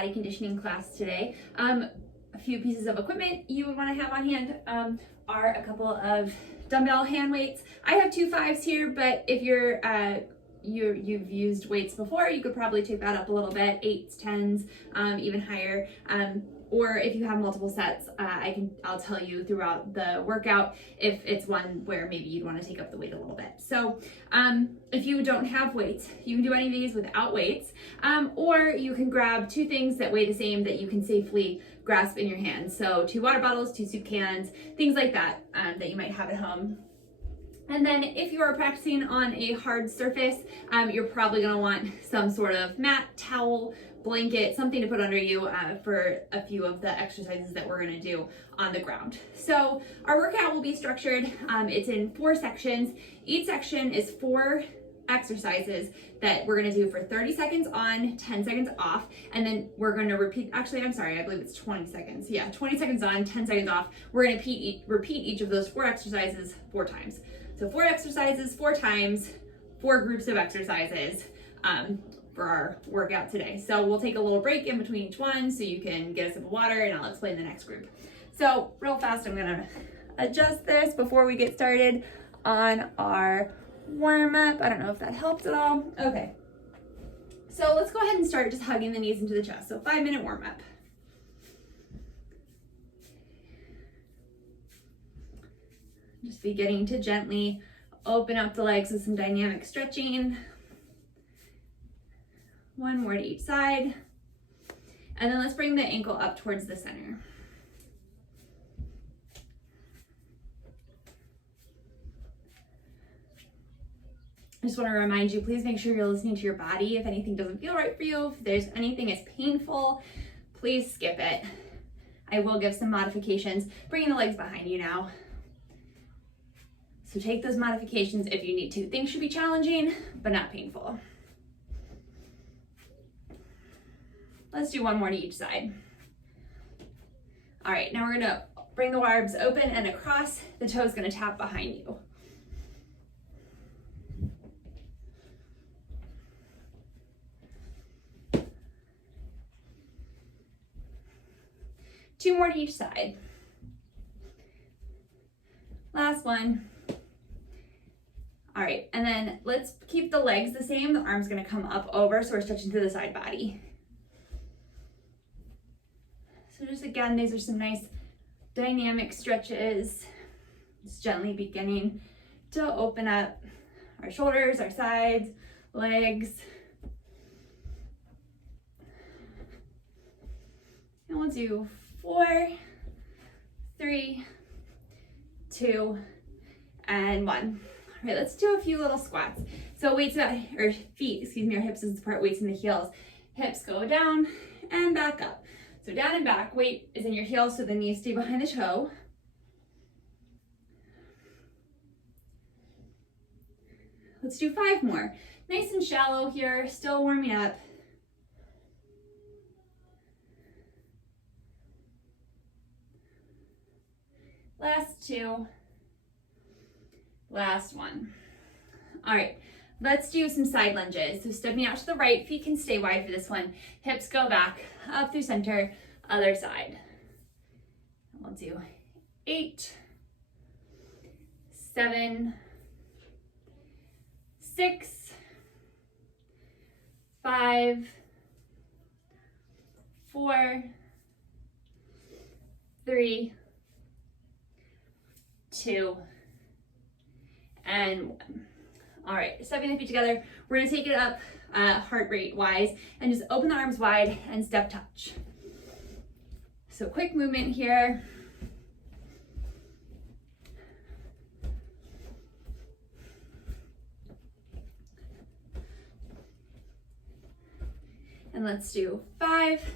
body conditioning class today. A few pieces of equipment you would want to have on hand are a couple of dumbbell hand weights. I have 2 5s here, but if you've used weights before, you could probably take that up a little bit, 8s, 10s, even higher. Or if you have multiple sets, I'll tell you throughout the workout if it's one where maybe you'd want to take up the weight a little bit. So if you don't have weights, you can do any of these without weights, or you can grab 2 things that weigh the same that you can safely grasp in your hands. So 2 water bottles, 2 soup cans, things like that that you might have at home. And then if you are practicing on a hard surface, you're probably gonna want some sort of mat, towel, blanket, something to put under you for a few of the exercises that we're gonna do on the ground. So our workout will be structured, it's in 4 sections. Each section is 4 exercises that we're gonna do for 30 seconds on, 10 seconds off, and then we're gonna repeat, actually, I'm sorry, I believe it's 20 seconds. Yeah, 20 seconds on, 10 seconds off. We're gonna repeat each of those 4 exercises 4 times. So 4 exercises, 4 times, 4 groups of exercises for our workout today. So we'll take a little break in between each one so you can get a sip of water, and I'll explain the next group. So real fast, I'm gonna adjust this before we get started on our warm up. I don't know if that helps at all. Okay, so let's go ahead and start just hugging the knees into the chest. So 5-minute warm up. Just beginning to gently open up the legs with some dynamic stretching. 1 more to each side. And then let's bring the ankle up towards the center. I just want to remind you, please make sure you're listening to your body. If anything doesn't feel right for you, if there's anything that's painful, please skip it. I will give some modifications. Bringing the legs behind you now. So take those modifications if you need to. Things should be challenging, but not painful. Let's do 1 more to each side. All right, now we're gonna bring the arms open and across. The toe's gonna tap behind you. Two more to each side. Last one. All right, and then let's keep the legs the same. The arm's gonna come up over, so we're stretching through the side body. So just again, these are some nice dynamic stretches. Just gently beginning to open up our shoulders, our sides, legs. And we'll do 4, 3, 2, and 1. All right, let's do a few little squats. So weights or feet, excuse me, our hips is apart, weights in the heels. Hips go down and back up. So down and back, weight is in your heels, so the knees stay behind the toe. Let's do 5 more. Nice and shallow here, still warming up. Last 2. Last 1. All right, let's do some side lunges. So stepping out to the right, feet can stay wide for this one. Hips go back, up through center, other side. We'll do 8, 7, 6, 5, 4, 3, 2, and 1. All right, stepping the feet together, we're gonna take it up heart rate wise and just open the arms wide and step touch. So quick movement here. And let's do 5,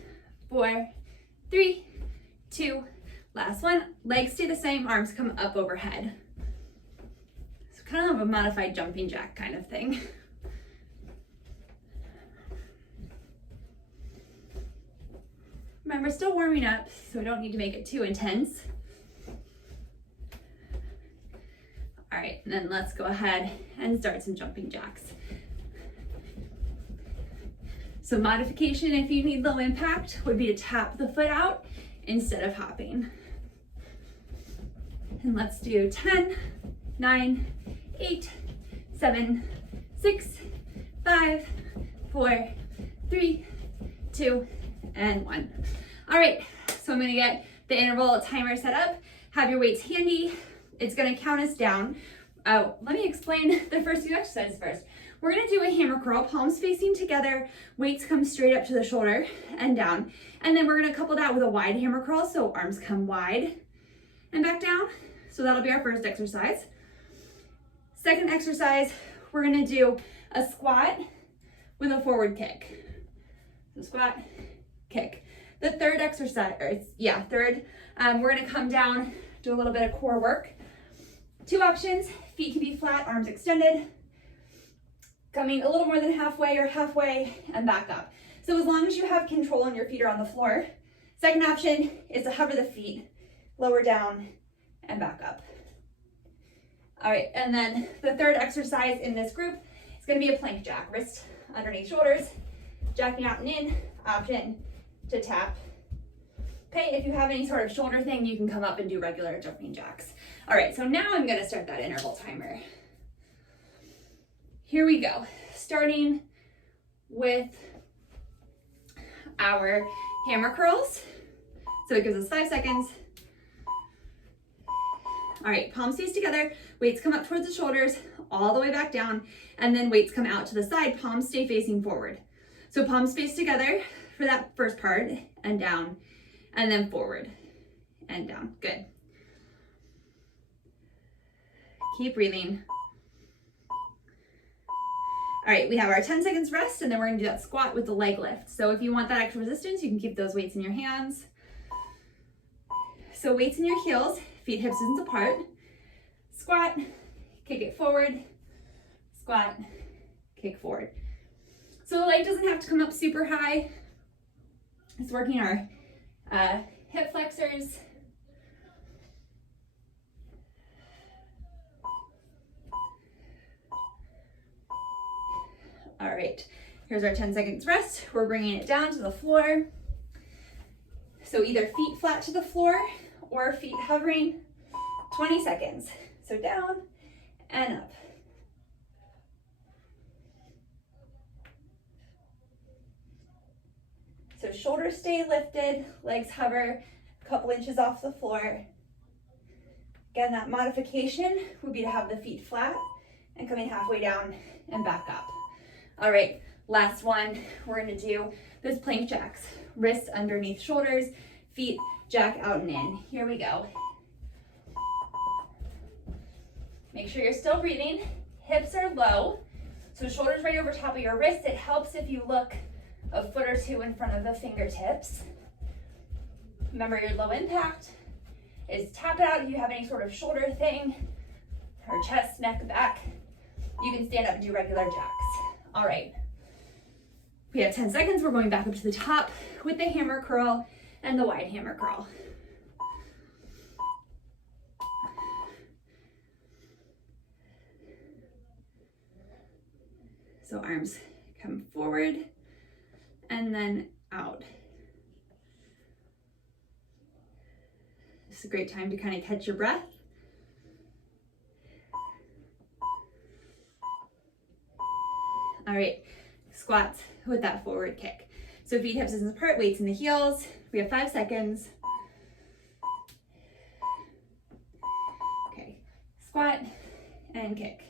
4, 3, 2, last one. Legs stay the same, arms come up overhead. So kind of a modified jumping jack kind of thing. Remember, still warming up, so we don't need to make it too intense. All right, and then let's go ahead and start some jumping jacks. So modification, if you need low impact, would be to tap the foot out instead of hopping. And let's do 10, 9, 8, 7, 6, 5, 4, 3, 2, and 1. All right, so I'm gonna get the interval timer set up. Have your weights handy. It's gonna count us down. Let me explain the first few exercises first. We're gonna do a hammer curl, palms facing together, weights come straight up to the shoulder and down. And then we're gonna couple that with a wide hammer curl, so arms come wide and back down. So that'll be our first exercise. Second exercise, we're gonna do a squat with a forward kick. So squat, kick. The third exercise, we're gonna come down, do a little bit of core work. 2 options, feet can be flat, arms extended, coming a little more than halfway or halfway and back up. So as long as you have control and your feet are on the floor. Second option is to hover the feet, lower down and back up. All right, and then the third exercise in this group is gonna be a plank jack. Wrist underneath shoulders, jacking out and in, option to tap. Okay, if you have any sort of shoulder thing, you can come up and do regular jumping jacks. All right, so now I'm gonna start that interval timer. Here we go, starting with our hammer curls. So it gives us 5 seconds. All right, palms face together, weights come up towards the shoulders, all the way back down, and then weights come out to the side, palms stay facing forward. So palms face together for that first part, and down, and then forward, and down, good. Keep breathing. All right, we have our 10 seconds rest, and then we're gonna do that squat with the leg lift. So if you want that extra resistance, you can keep those weights in your hands. So weights in your heels, feet hips distance apart. Squat, kick it forward, squat, kick forward. So the leg doesn't have to come up super high. It's working our hip flexors. All right, here's our 10 seconds rest. We're bringing it down to the floor. So either feet flat to the floor or feet hovering, 20 seconds. So down and up. So shoulders stay lifted, legs hover a couple inches off the floor. Again, that modification would be to have the feet flat and coming halfway down and back up. All right, last one, we're gonna do those plank jacks. Wrists underneath shoulders, feet jack out and in. Here we go. Make sure you're still breathing. Hips are low, so shoulders right over top of your wrists. It helps if you look a foot or two in front of the fingertips. Remember, your low impact is tap it out if you have any sort of shoulder thing, or chest, neck, back. You can stand up and do regular jacks. All right, we have 10 seconds. We're going back up to the top with the hammer curl and the wide hammer curl. So arms come forward and then out. This is a great time to kind of catch your breath. All right, squats with that forward kick. So feet hips distance apart, weights in the heels. We have 5 seconds. Okay, squat and kick.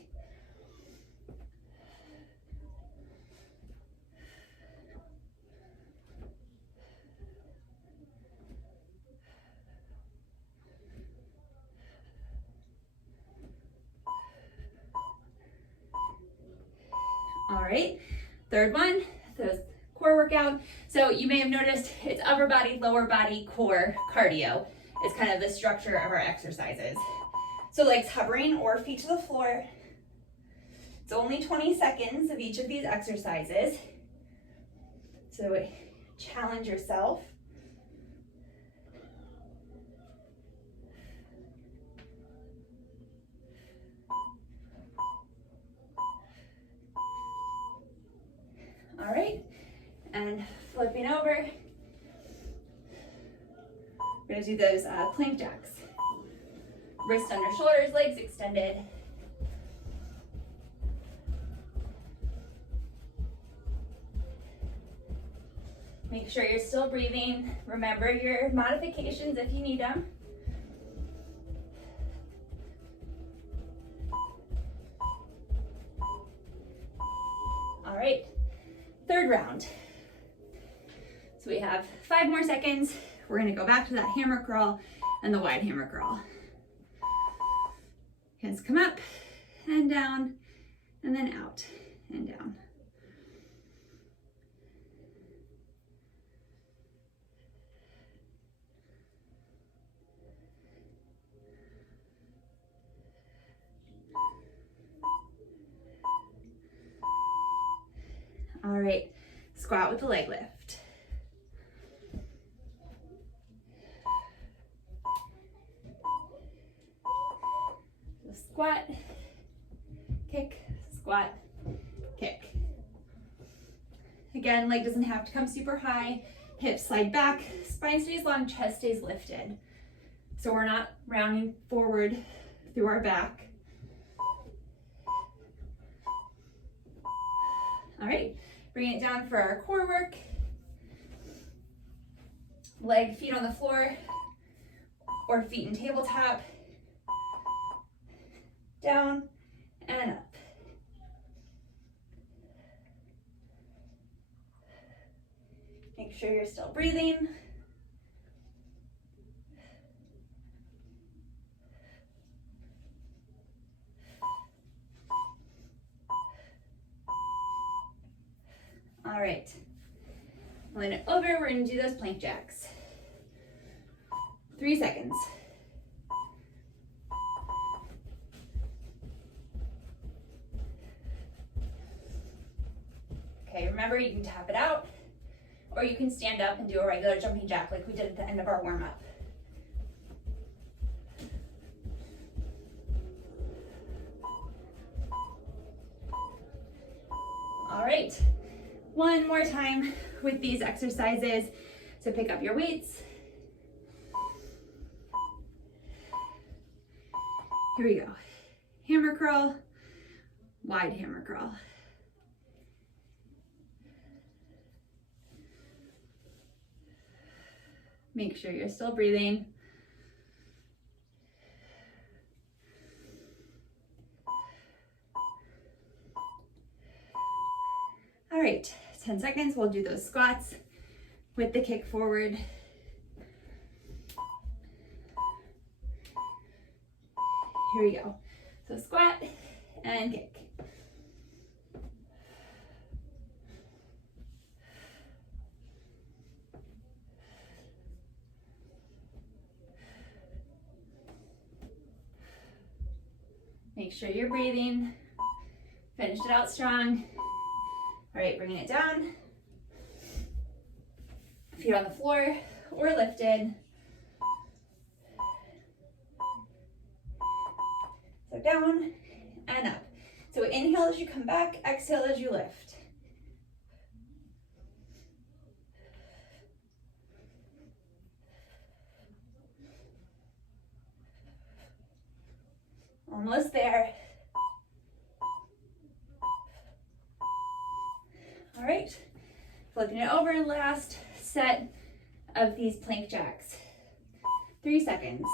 All right, third one, those core workout. So you may have noticed it's upper body, lower body, core, cardio. It's kind of the structure of our exercises. So legs hovering or feet to the floor. It's only 20 seconds of each of these exercises. So challenge yourself. All right, gonna do those plank jacks. Wrists under shoulders, legs extended. Make sure you're still breathing. Remember your modifications if you need them. All right, third round. So we have 5 more seconds. We're gonna go back to that hammer curl and the wide hammer curl. Hands come up and down, and then out and down. All right, squat with the leg lift. So squat, kick, squat, kick. Again, leg doesn't have to come super high. Hips slide back, spine stays long, chest stays lifted. So we're not rounding forward through our back. All right. Bring it down for our core work. Leg, feet on the floor, or feet in tabletop. Down and up. Make sure you're still breathing. All right, lean it over, we're gonna do those plank jacks. 3 seconds. Okay, remember you can tap it out, or you can stand up and do a regular jumping jack like we did at the end of our warm-up. All right. One more time with these exercises. So pick up your weights. Here we go. Hammer curl, wide hammer curl. Make sure you're still breathing. All right, 10 seconds, we'll do those squats with the kick forward. Here we go. So squat and kick. Make sure you're breathing. Finish it out strong. All right, bringing it down. Feet on the floor or lifted. So down and up. So inhale as you come back, exhale as you lift. Almost there. All right, flipping it over, last set of these plank jacks. 3 seconds.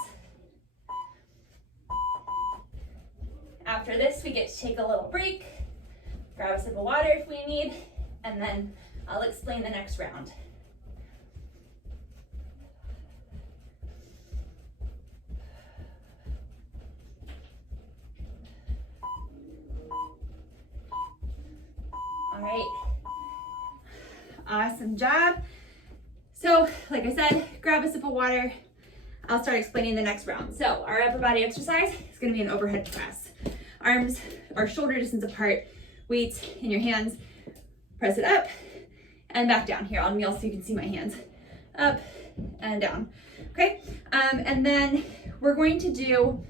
After this, we get to take a little break, grab a sip of water if we need, and then I'll explain the next round. All right. Awesome job. So, like I said, grab a sip of water. I'll start explaining the next round. So, our upper body exercise is going to be an overhead press. Arms are shoulder distance apart, weights in your hands. Press it up and back down. Here, I'll kneel so you can see my hands. Up and down. Okay, and then we're going to do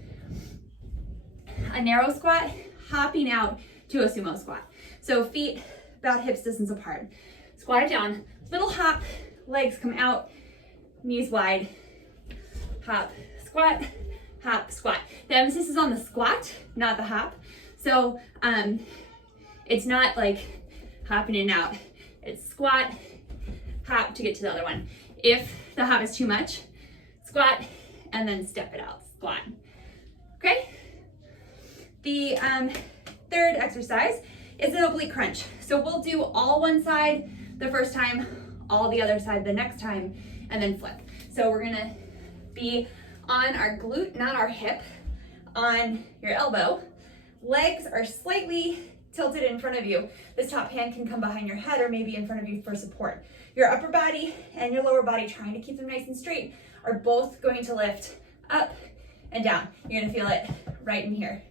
a narrow squat, hopping out to a sumo squat. So feet about hips distance apart. Squat it down, little hop, legs come out, knees wide. hop, squat, hop, squat. The emphasis is on the squat, not the hop. So it's not like hopping in and out. It's squat, hop to get to the other one. If the hop is too much, squat, and then step it out, squat. Okay? The third exercise is an oblique crunch. So we'll do all one side the first time, all the other side the next time, and then flip. So we're gonna be on our glute, not our hip, on your elbow. Legs are slightly tilted in front of you. This top hand can come behind your head or maybe in front of you for support. Your upper body and your lower body, trying to keep them nice and straight, are both going to lift up and down. You're gonna feel it right in here,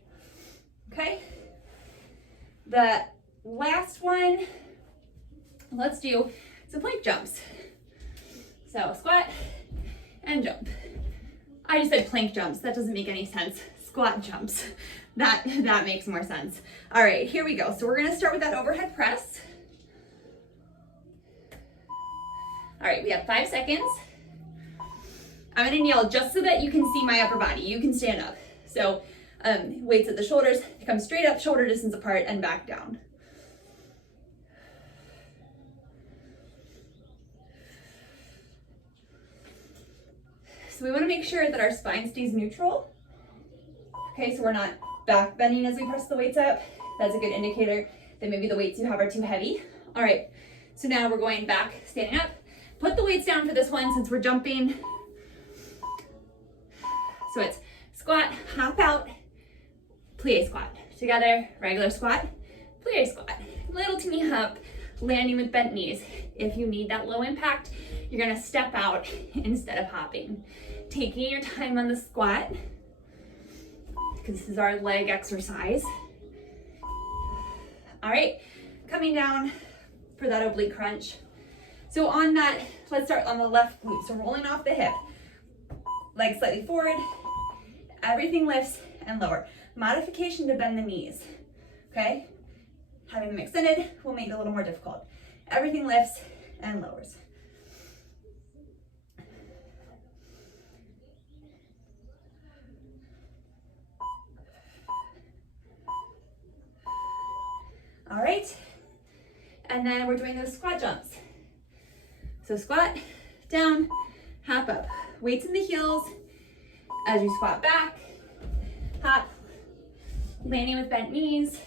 okay? The last one, let's do some plank jumps. So squat and jump. I just said plank jumps, that doesn't make any sense. Squat jumps, that makes more sense. All right, here we go. So we're gonna start with that overhead press. All right, we have 5 seconds. I'm gonna kneel just so that you can see my upper body. You can stand up. So weights at the shoulders, come straight up, shoulder distance apart, and back down. So we wanna make sure that our spine stays neutral. Okay, so we're not back bending as we press the weights up. That's a good indicator that maybe the weights you have are too heavy. All right, so now we're going back, standing up. Put the weights down for this one since we're jumping. So it's squat, hop out, plie squat. Together, regular squat, plie squat. Little teeny hop, landing with bent knees. If you need that low impact, you're gonna step out instead of hopping. Taking your time on the squat, because this is our leg exercise. All right, coming down for that oblique crunch. So on that, let's start on the left glute. So rolling off the hip, legs slightly forward, everything lifts and lower. Modification to bend the knees, okay? Having them extended will make it a little more difficult. Everything lifts and lowers. All right, and then we're doing those squat jumps. So squat, down, hop up. Weights in the heels as you squat back, hop, landing with bent knees.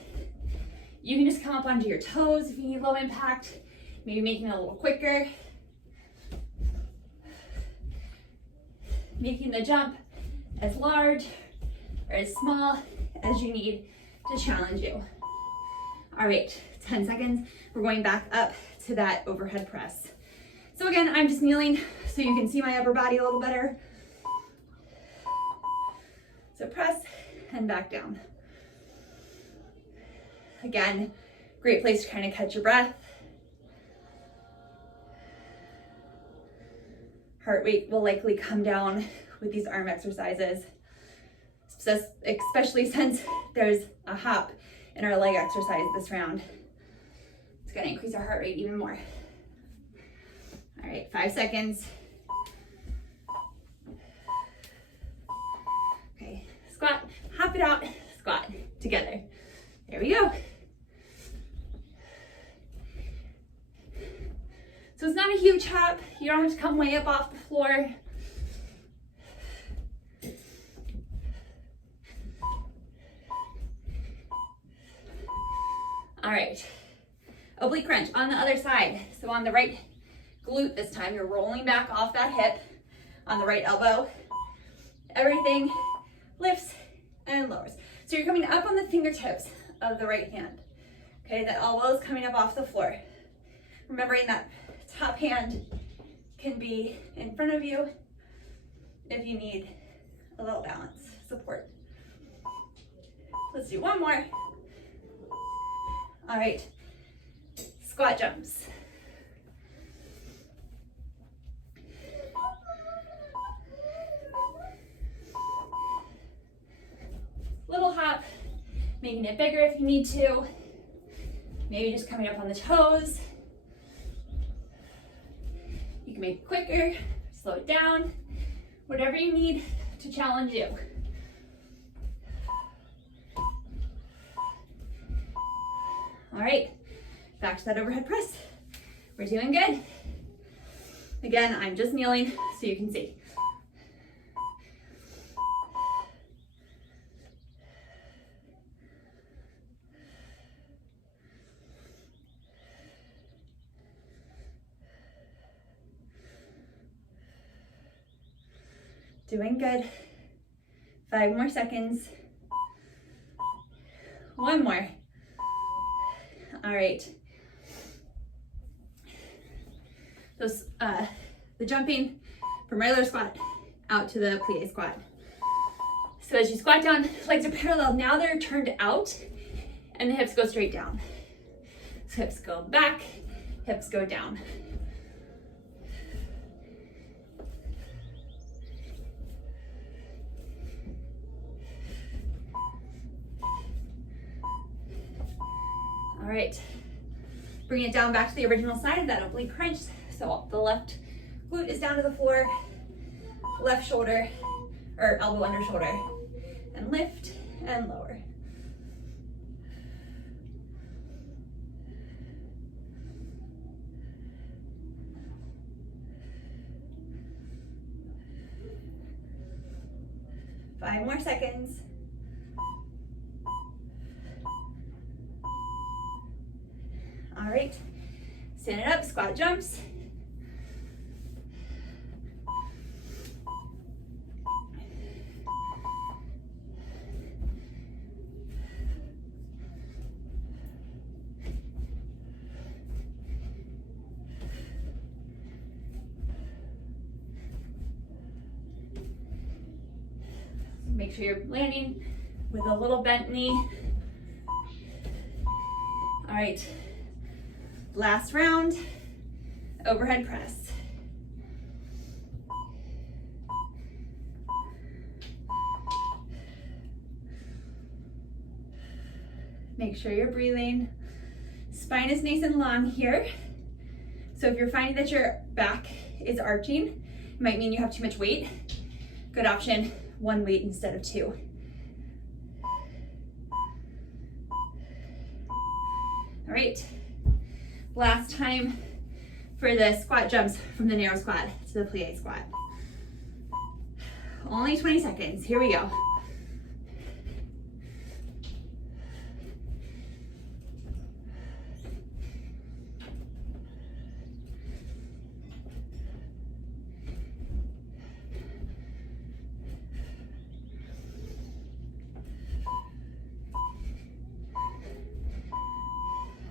You can just come up onto your toes if you need low impact, maybe making it a little quicker. Making the jump as large or as small as you need to challenge you. All right, 10 seconds. We're going back up to that overhead press. So again, I'm just kneeling so you can see my upper body a little better. So press and back down. Again, great place to kind of catch your breath. Heart rate will likely come down with these arm exercises, especially since there's a hop in our leg exercise this round. It's gonna increase our heart rate even more. All right, 5 seconds. Okay, squat, hop it out, squat, together. There we go. So it's not a huge hop. You don't have to come way up off the floor. All right, oblique crunch on the other side. So on the right glute this time, you're rolling back off that hip on the right elbow. Everything lifts and lowers. So you're coming up on the fingertips of the right hand. Okay, the elbow is coming up off the floor. Remembering that top hand can be in front of you if you need a little balance, support. Let's do one more. All right, squat jumps. Little hop, making it bigger if you need to. Maybe just coming up on the toes. You can make it quicker, slow it down, Whatever you need to challenge you. All right, back to that overhead press. We're doing good. Again, I'm just kneeling so you can see. Doing good. 5 more seconds. 1 more. All right. Those, the jumping from regular squat out to the plie squat. So as you squat down, legs are parallel. Now they're turned out and the hips go straight down. So hips go back, hips go down. All right, bring it down back to the original side of that oblique crunch. So the left glute is down to the floor, left shoulder, or elbow under shoulder, and lift and lower. Five more seconds. All right, stand it up, squat jumps. Make sure you're landing with a little bent knee. All right. Last round, overhead press. Make sure you're breathing. Spine is nice and long here. So if you're finding that your back is arching, it might mean you have too much weight. Good option, 1 weight instead of 2. All right. Last time for the squat jumps from the narrow squat to the plie squat. Only 20 seconds, here we go.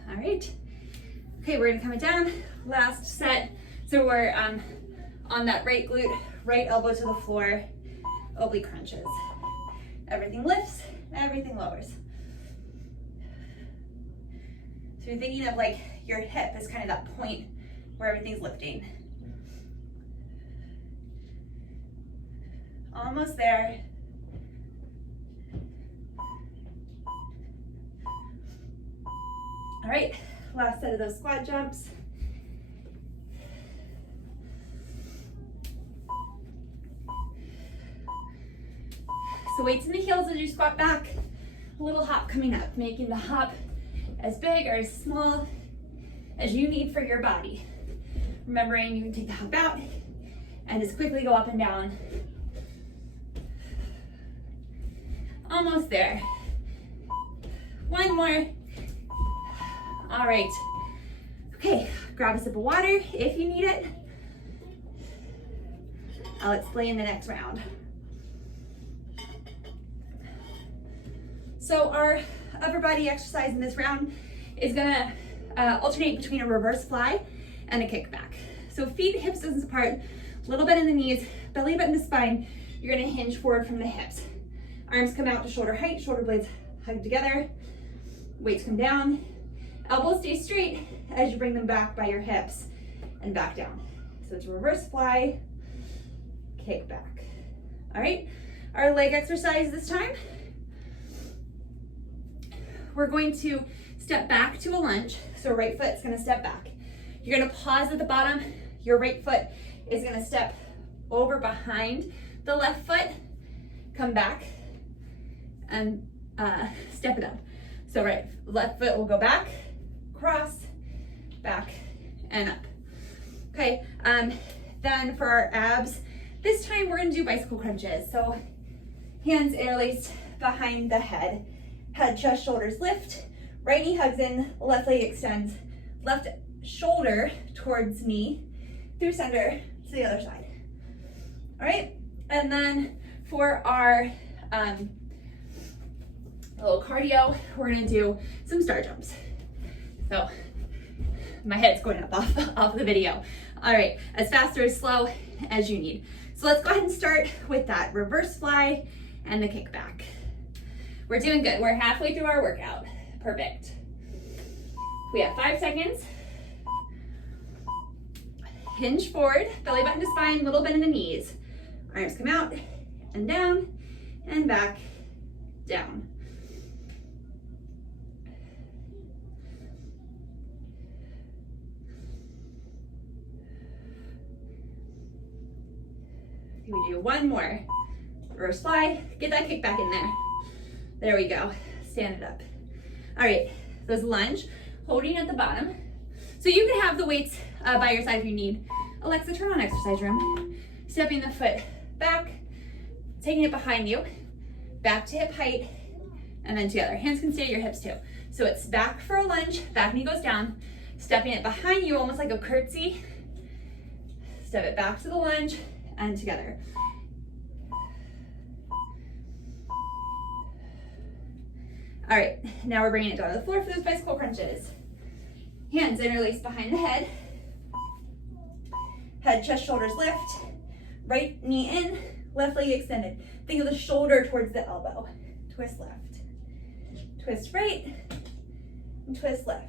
All right. Okay, we're gonna come it down, last set. So we're on that right glute, right elbow to the floor, oblique crunches. Everything lifts, everything lowers. So you're thinking of like your hip is kind of that point where everything's lifting. Almost there. All right. Last set of those squat jumps. So weights in the heels as you squat back. A little hop coming up, making the hop as big or as small as you need for your body. Remembering you can take the hop out and just quickly go up and down. Almost there. 1 more. All right. Okay, grab a sip of water if you need it. I'll explain the next round. So our upper body exercise in this round is gonna alternate between a reverse fly and a kickback. So feet, hips, distance apart, a little bend in the knees, belly button to spine. You're gonna hinge forward from the hips. Arms come out to shoulder height, shoulder blades hug together. Weights come down. Elbows stay straight as you bring them back by your hips and back down. So it's reverse fly, kick back. All right, our leg exercise this time. We're going to step back to a lunge. So right foot's gonna step back. You're gonna pause at the bottom. Your right foot is gonna step over behind the left foot, come back and step it up. So right, left foot will go back, cross, back, and up. Okay, then for our abs, this time we're gonna do bicycle crunches. So hands interlaced behind the head, chest, shoulders lift, right knee hugs in, left leg extends, left shoulder towards knee, through center to the other side. All right, and then for our little cardio, we're gonna do some star jumps. So my head's going up off the video. All right, as fast or as slow as you need. So let's go ahead and start with that reverse fly and the kickback. We're doing good. We're halfway through our workout. Perfect. We have 5 seconds. Hinge forward, belly button to spine, little bend in the knees. Arms come out and down and back, down. We do one more. Reverse fly, get that kick back in there. There we go, stand it up. All right, this lunge, holding at the bottom. So you can have the weights by your side if you need. Alexa, turn on exercise room. Stepping the foot back, taking it behind you, back to hip height, and then together. Hands can stay at your hips too. So it's back for a lunge, back knee goes down, stepping it behind you almost like a curtsy. Step it back to the lunge and together. All right, now we're bringing it down to the floor for those bicycle crunches. Hands interlaced behind the head. Head, chest, shoulders lift. Right knee in, left leg extended. Think of the shoulder towards the elbow. Twist left. Twist right, and twist left.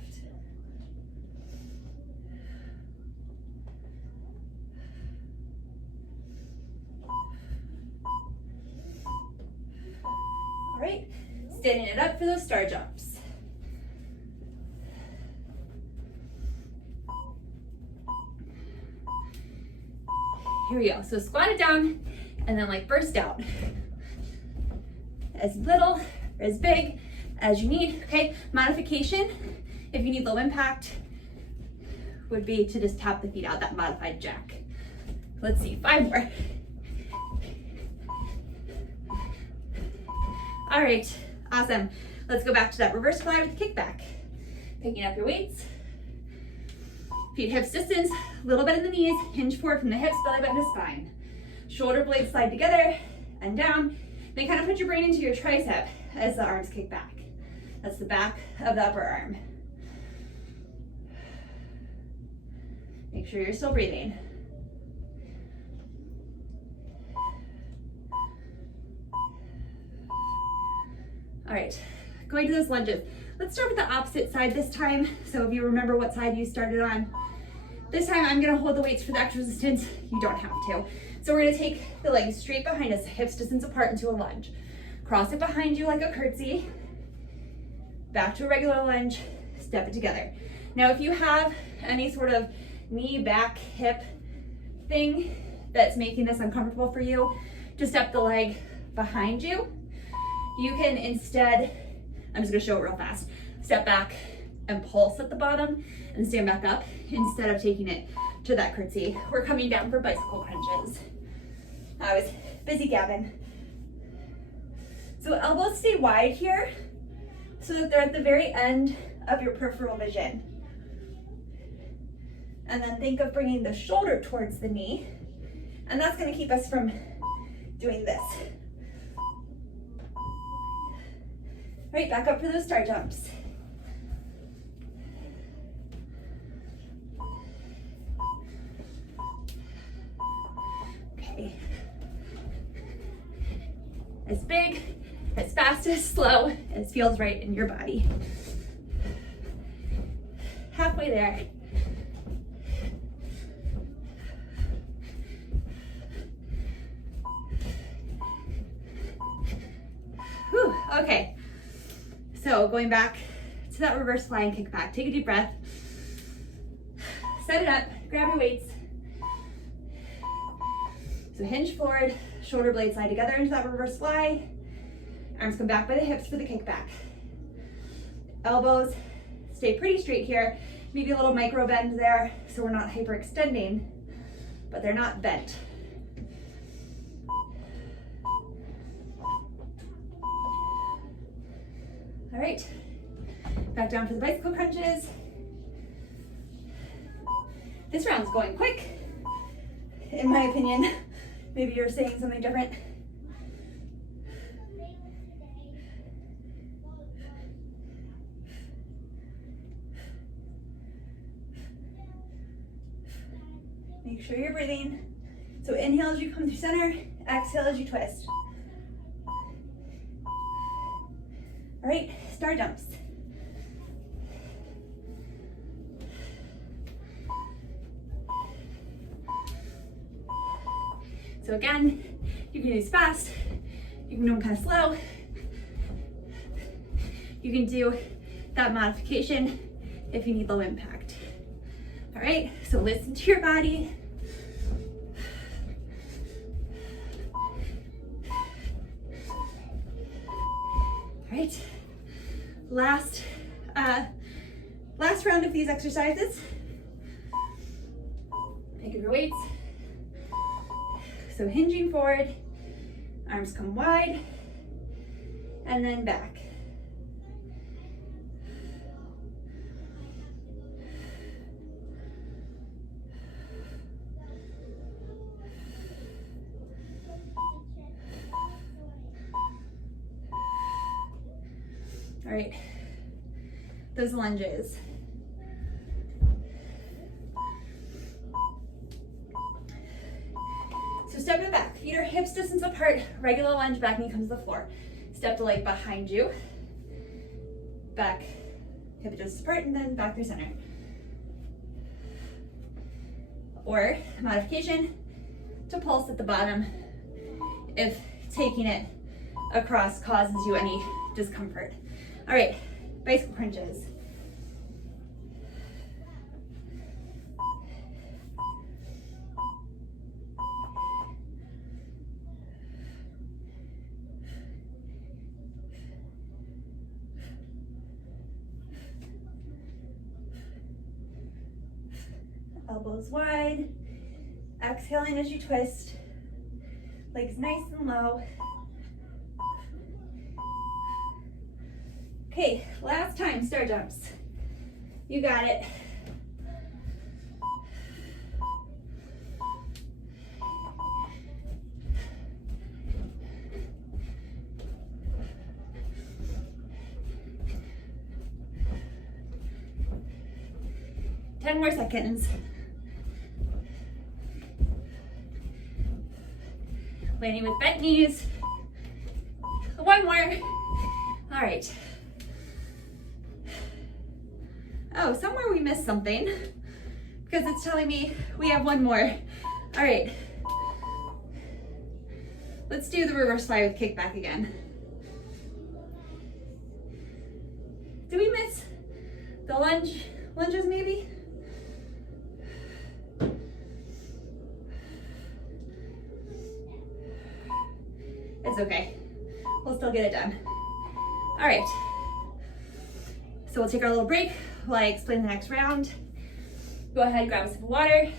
All right, standing it up for those star jumps. Here we go. So squat it down and then like burst out. As little or as big as you need. Okay, modification, if you need low impact, would be to just tap the feet out, that modified jack. Let's see, 5 more. All right, awesome. Let's go back to that reverse fly with the kickback. Picking up your weights. Feet hips distance, little bend in the knees, hinge forward from the hips, belly button to spine. Shoulder blades slide together and down. Then kind of put your brain into your tricep as the arms kick back. That's the back of the upper arm. Make sure you're still breathing. All right, going to those lunges. Let's start with the opposite side this time. So if you remember what side you started on, this time I'm gonna hold the weights for the extra resistance. You don't have to. So we're gonna take the legs straight behind us, hips distance apart into a lunge. Cross it behind you like a curtsy. Back to a regular lunge, step it together. Now if you have any sort of knee, back, hip thing that's making this uncomfortable for you, just step the leg behind you. You can instead, I'm just gonna show it real fast, step back and pulse at the bottom and stand back up instead of taking it to that curtsy. We're coming down for bicycle crunches. I was busy gabbing. So elbows stay wide here so that they're at the very end of your peripheral vision. And then think of bringing the shoulder towards the knee, and that's gonna keep us from doing this. All right, back up for those star jumps. Okay. As big, as fast, as slow as feels right in your body. Halfway there. Whew, okay. So going back to that reverse fly and kick back. Take a deep breath. Set it up, grab your weights. So hinge forward, shoulder blades slide together into that reverse fly. Arms come back by the hips for the kickback. Elbows stay pretty straight here. Maybe a little micro bend there so we're not hyperextending, but they're not bent. All right, back down for the bicycle crunches. This round's going quick, in my opinion. Maybe you're saying something different. Make sure you're breathing. So inhale as you come through center, exhale as you twist. All right, star jumps. So again, you can do these fast, you can do them kind of slow. You can do that modification if you need low impact. All right, so listen to your body. All right, last round of these exercises. Pick up your weights. So hinging forward, arms come wide, and then back. All right, those lunges. So step it back, feet are hips distance apart, regular lunge, back knee comes to the floor. Step the leg behind you, back, hip distance apart, and then back through center. Or modification to pulse at the bottom if taking it across causes you any discomfort. All right, bicycle crunches. Elbows wide, exhaling as you twist, legs nice and low. Okay, last time, star jumps. You got it. Ten more seconds. Landing with bent knees. One more. All right. Oh, somewhere we missed something because it's telling me we have one more. All right. Let's do the reverse fly with kickback again. Did we miss the lunges maybe? It's okay. We'll still get it done. All right. So we'll take our little break while I explain the next round. Go ahead, grab a sip of water.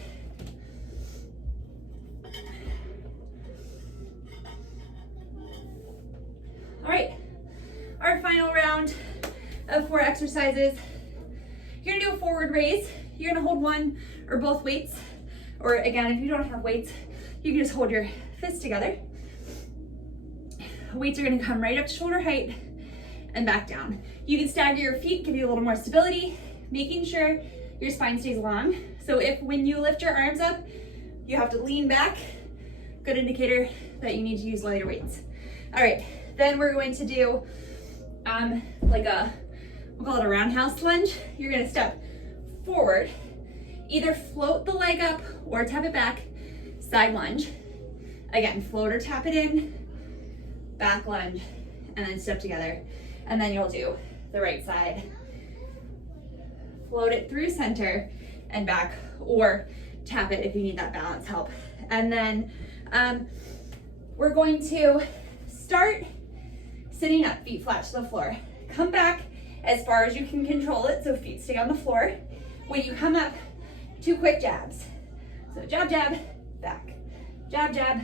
All right, our final round of 4 exercises. You're gonna do a forward raise. You're gonna hold one or both weights, or again, if you don't have weights, you can just hold your fists together. Weights are gonna come right up to shoulder height and back down. You can stagger your feet, give you a little more stability, making sure your spine stays long. So if when you lift your arms up, you have to lean back, good indicator that you need to use lighter weights. All right, then we're going to do we'll call it a roundhouse lunge. You're gonna step forward, either float the leg up or tap it back, side lunge. Again, float or tap it in, back lunge, and then step together. And then you'll do the right side. Float it through center and back, or tap it if you need that balance help. And then We're going to start sitting up, feet flat to the floor. Come back as far as you can control it, so feet stay on the floor. When you come up, 2 quick jabs. So jab, jab, back. Jab, jab,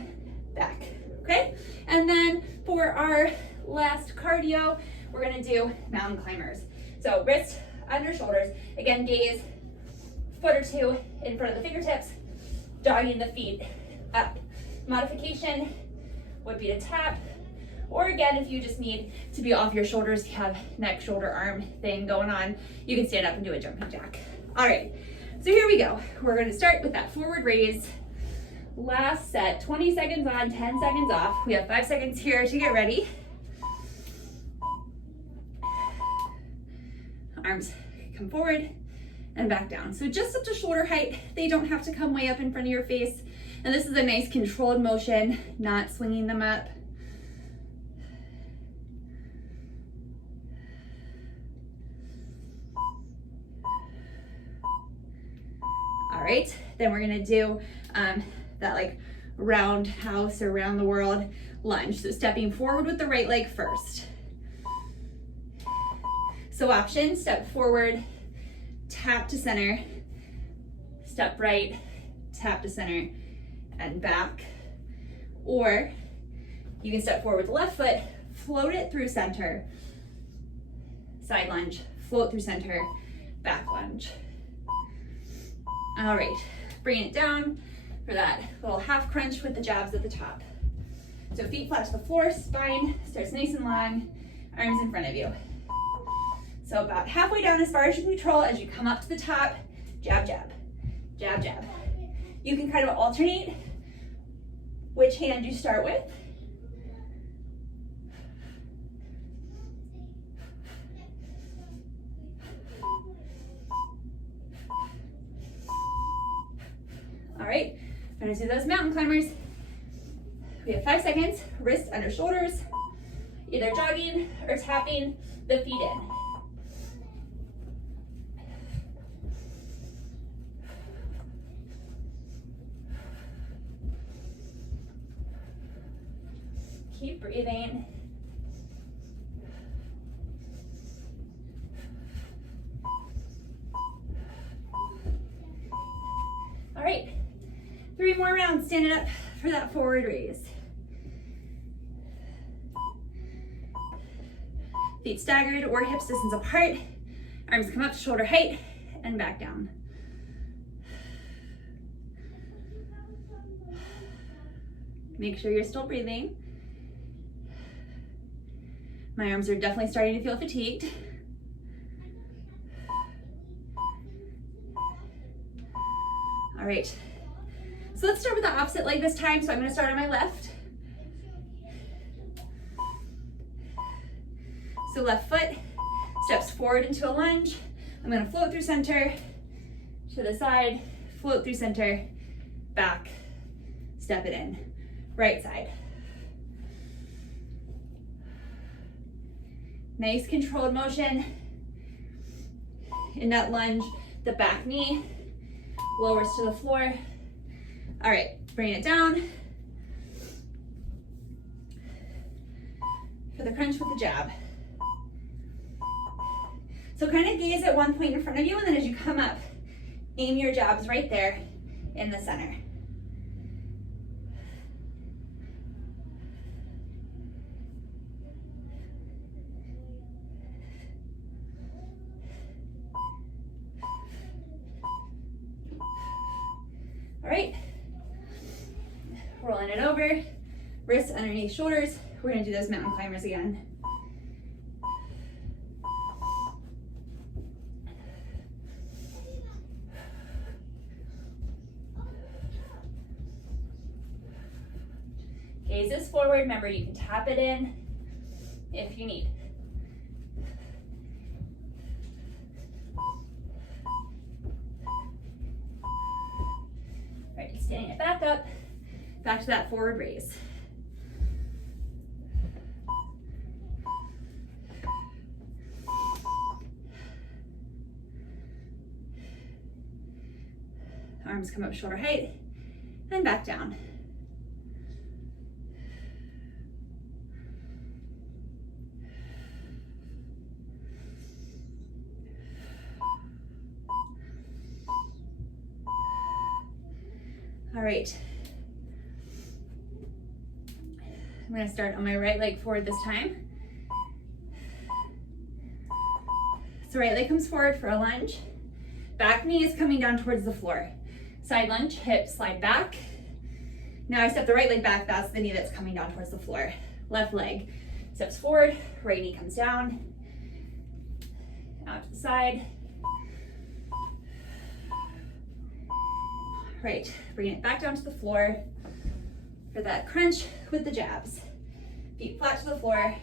back, okay? And then for our last cardio, we're gonna do mountain climbers. So wrist under shoulders. Again, gaze, foot or 2 in front of the fingertips, jogging the feet up. Modification would be to tap, or again, if you just need to be off your shoulders, you have neck, shoulder, arm thing going on, you can stand up and do a jumping jack. All right, so here we go. We're gonna start with that forward raise. Last set, 20 seconds on, 10 seconds off. We have 5 seconds here to get ready. Arms come forward and back down. So just up to shoulder height. They don't have to come way up in front of your face. And this is a nice controlled motion, not swinging them up. All right, then we're gonna do that like roundhouse or round the world lunge. So stepping forward with the right leg first. So option, step forward, tap to center, step right, tap to center, and back. Or you can step forward with the left foot, float it through center, side lunge, float through center, back lunge. All right, bringing it down for that little half crunch with the jabs at the top. So feet flat to the floor, spine starts nice and long, arms in front of you. So about halfway down as far as you can control, as you come up to the top, jab, jab, jab, jab. You can kind of alternate which hand you start with. All right, we're gonna do those mountain climbers. We have 5 seconds, wrists under shoulders, either jogging or tapping the feet in. Keep breathing. All right, 3 more rounds standing up for that forward raise. Feet staggered or hips distance apart. Arms come up to shoulder height and back down. Make sure you're still breathing. My arms are definitely starting to feel fatigued. All right, so let's start with the opposite leg this time. So I'm gonna start on my left. So left foot steps forward into a lunge. I'm gonna float through center, to the side, float through center, back, step it in. Right side. Nice controlled motion. In that lunge, the back knee lowers to the floor. All right, bring it down. For the crunch with the jab. So kind of gaze at one point in front of you, and then as you come up, aim your jabs right there in the center. All right, rolling it over, wrists underneath shoulders. We're gonna do those mountain climbers again. Gaze is forward. Remember, you can tap it in if you need. Right, standing it back up, back to that forward raise. Arms come up shoulder height and back down. All right. I'm gonna start on my right leg forward this time. So right leg comes forward for a lunge. Back knee is coming down towards the floor. Side lunge, hips slide back. Now I step the right leg back, that's the knee that's coming down towards the floor. Left leg steps forward, right knee comes down. Out to the side. Right, bring it back down to the floor for that crunch with the jabs. Feet flat to the floor.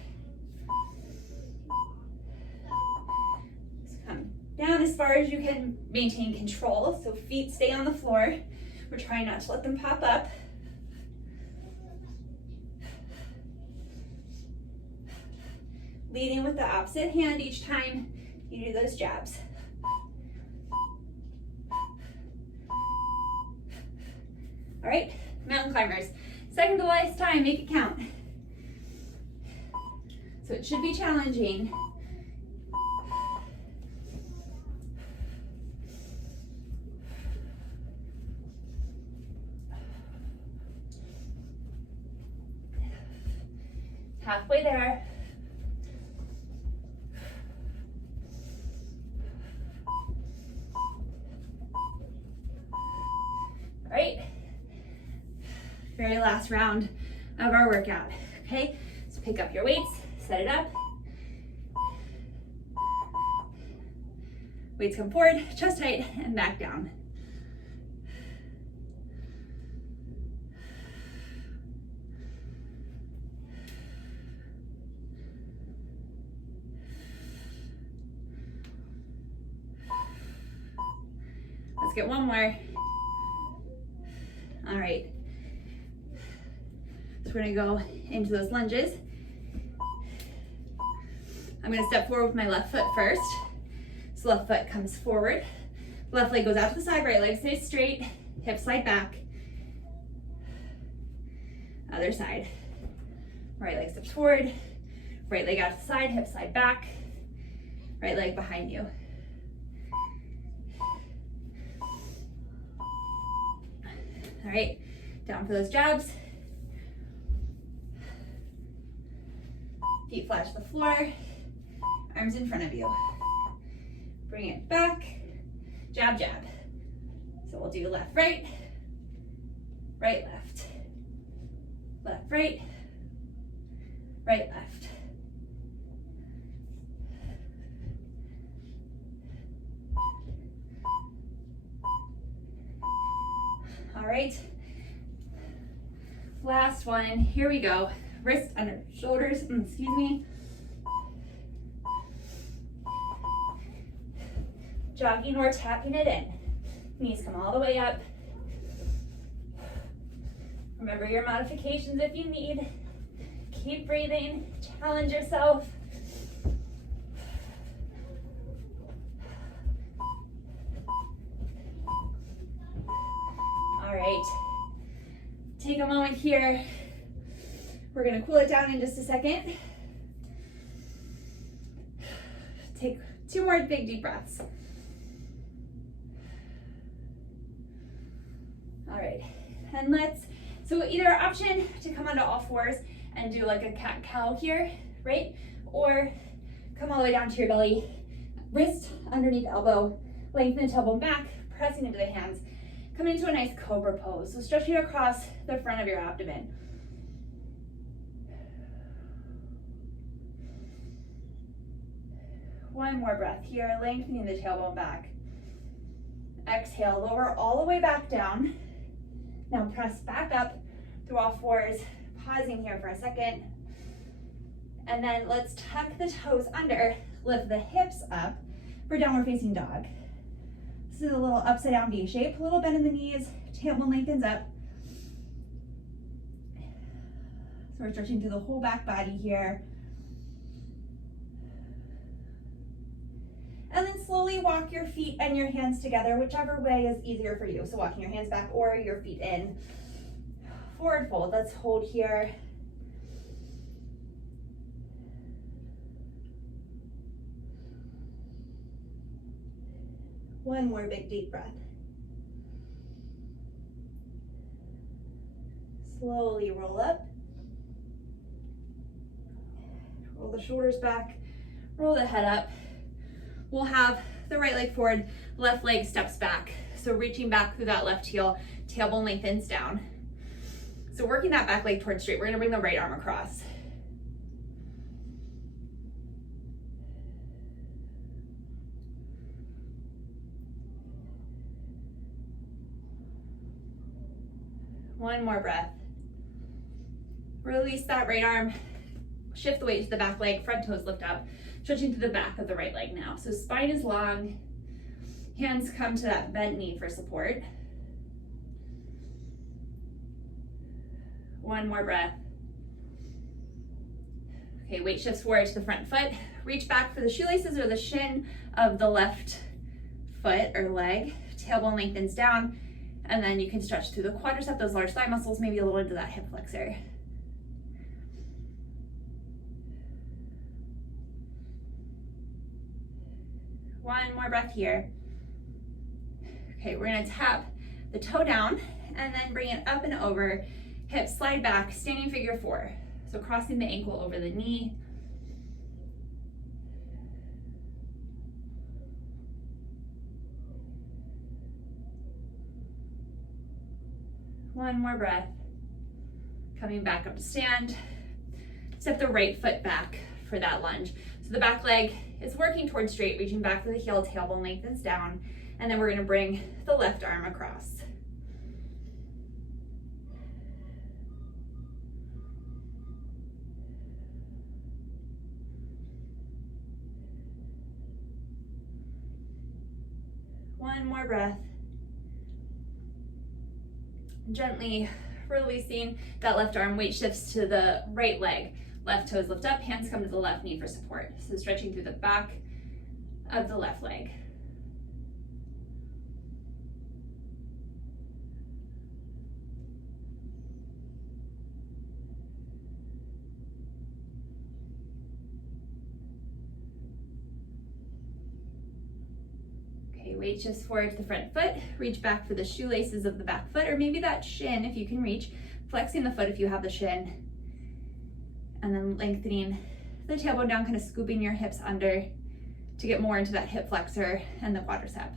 Just come down as far as you can, maintain control. So feet stay on the floor. We're trying not to let them pop up. Leading with the opposite hand each time you do those jabs. All right, mountain climbers. Second to last time, make it count. So it should be challenging. Halfway there. All right. Very last round of our workout, okay? So pick up your weights, set it up. Weights come forward, chest tight, and back down. Let's get one more. All right. So we're gonna go into those lunges. I'm gonna step forward with my left foot first. So left foot comes forward. Left leg goes out to the side, right leg stays straight, hips slide back. Other side. Right leg steps forward, right leg out to the side, hips slide back, right leg behind you. All right, down for those jabs. Feet flat to the floor, arms in front of you. Bring it back, jab, jab. So we'll do left, right, right, left, left, right, right, left. All right, last one, here we go. Wrist under shoulders, excuse me. Jogging or tapping it in. Knees come all the way up. Remember your modifications if you need. Keep breathing, challenge yourself. All right, take a moment here. We're gonna cool it down in just a second. Take 2 more big deep breaths. All right, and so either option to come onto all fours and do like a cat-cow here, right? Or come all the way down to your belly, wrist underneath elbow, lengthen the tailbone back, pressing into the hands. Come into a nice cobra pose. So stretching across the front of your abdomen. One more breath here, lengthening the tailbone back. Exhale, lower all the way back down. Now press back up through all fours, pausing here for a second. And then let's tuck the toes under, lift the hips up for downward facing dog. This is a little upside down V shape, a little bend in the knees, tailbone lengthens up. So we're stretching through the whole back body here. And then slowly walk your feet and your hands together, whichever way is easier for you. So walking your hands back or your feet in. Forward fold, let's hold here. One more big deep breath. slowly roll up. Roll the shoulders back, roll the head up. We'll have the right leg forward, left leg steps back. So reaching back through that left heel, tailbone lengthens down. So working that back leg towards straight, we're gonna bring the right arm across. One more breath. Release that right arm. Shift the weight to the back leg, front toes lift up, stretching through the back of the right leg now. So spine is long, hands come to that bent knee for support. One more breath. Okay, weight shifts forward to the front foot. Reach back for the shoelaces or the shin of the left foot or leg. Tailbone lengthens down, and then you can stretch through the quadricep, those large thigh muscles, maybe a little into that hip flexor. One more breath here. Okay, we're gonna tap the toe down and then bring it up and over. Hips slide back, standing figure four. So crossing the ankle over the knee. One more breath. Coming back up to stand. Step the right foot back for that lunge. So the back leg is working towards straight, reaching back to the heel, tailbone lengthens down, and then we're gonna bring the left arm across. One more breath. Gently releasing that left arm, weight shifts to the right leg. Left toes lift up, hands come to the left knee for support. So stretching through the back of the left leg. Okay, weight shifts forward to the front foot. Reach back for the shoelaces of the back foot, or maybe that shin if you can reach. Flexing the foot if you have the shin. And then lengthening the tailbone down, kind of scooping your hips under to get more into that hip flexor and the quadricep.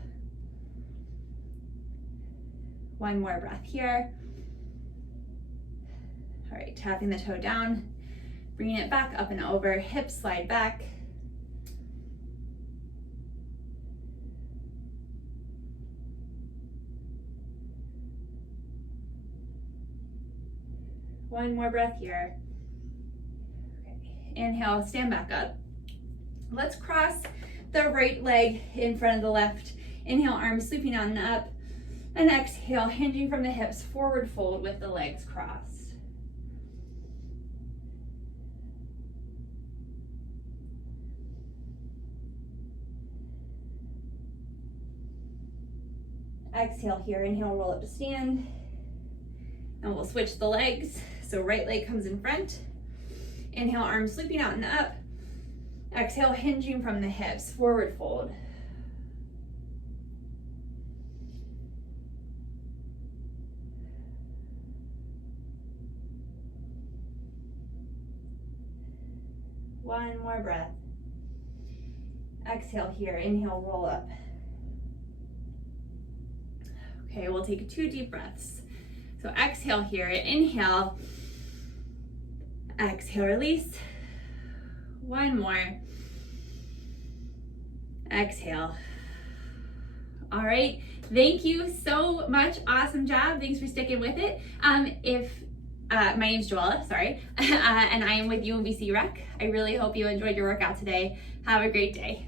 One more breath here. All right, tapping the toe down, bringing it back up and over, hips slide back. One more breath here. Inhale, stand back up. Let's cross the right leg in front of the left. Inhale, arms sweeping on and up. And exhale, hinging from the hips, forward fold with the legs crossed. Exhale here, inhale, roll up to stand. And we'll switch the legs. So right leg comes in front. Inhale, arms sweeping out and up. Exhale, hinging from the hips, forward fold. One more breath. Exhale here, inhale, roll up. Okay, we'll take 2 deep breaths. So exhale here, inhale. Exhale, release. One more. Exhale. All right, thank you so much. Awesome job. Thanks for sticking with it. My name's Joella, sorry, and I am with UMBC Rec. I really hope you enjoyed your workout today. Have a great day.